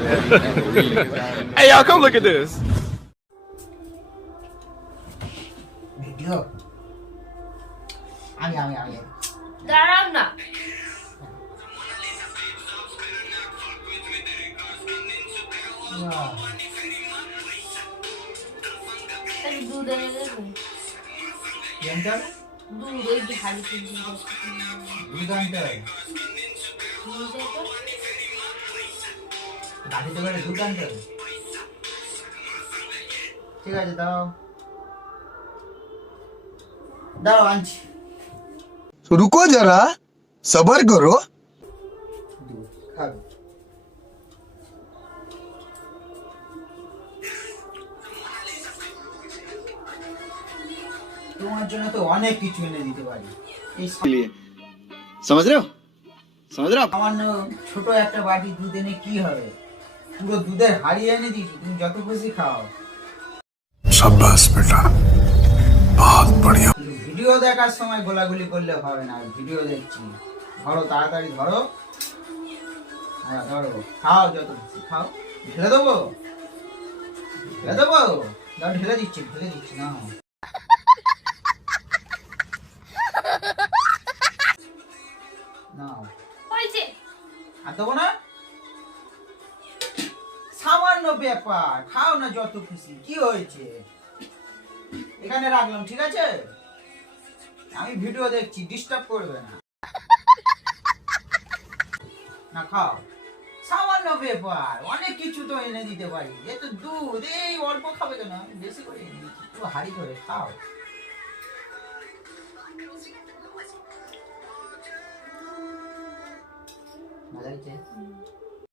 Hey, y'all, come look at this. Video আমি দাঁড়াও না। তাহলে দুধ এনে দেবে। জানতে দুধ ওই যে হাড়ি কিনতে দুধ আনতে হবে গাড়িতে করে দুধ আনতে হবে ঠিক আছে দাও দাও আনছি रुको जरा सबर करो দুধ খাবে তোমার জন্য তো অনেক কিছু এনে দিতে পারি এই लिए समझ रहे हो आप সামান্য ছোট একটা বাটি দুধ এনে কি হবে পুরো দুধের হাড়ি এনে দিয়েছি তুমি যত খুশি খাও शाबाश बेटा बहुत बढ़िया কিন্তু ভিডিও দেখার সময় গোলাগুলি করলে হবে না ভিডিও দেখছি ধরো তাড়াতাড়ি ধরো হ্যাঁ ধরো খাও যত খুশি খাও ঢেলে দেবো দাও ঢেলে দিচ্ছি না নাও হয়েছে। আর দেবো না সামান্য ব্যাপার খাও না যত খুশি কি হয়েছে এখানে রাখলাম ঠিক আছে আমি ভিডিও দেখছি ডিস্টার্ব করবে না না খাও সামান্য ব্যাপার অনেক কিছু তো এনে দিতে পারি এ তো দুধ এই অল্প খাবে কেন আমি বেশি করে এনে দিচ্ছি একটু হাড়ি করে খাও মজা হয়েছে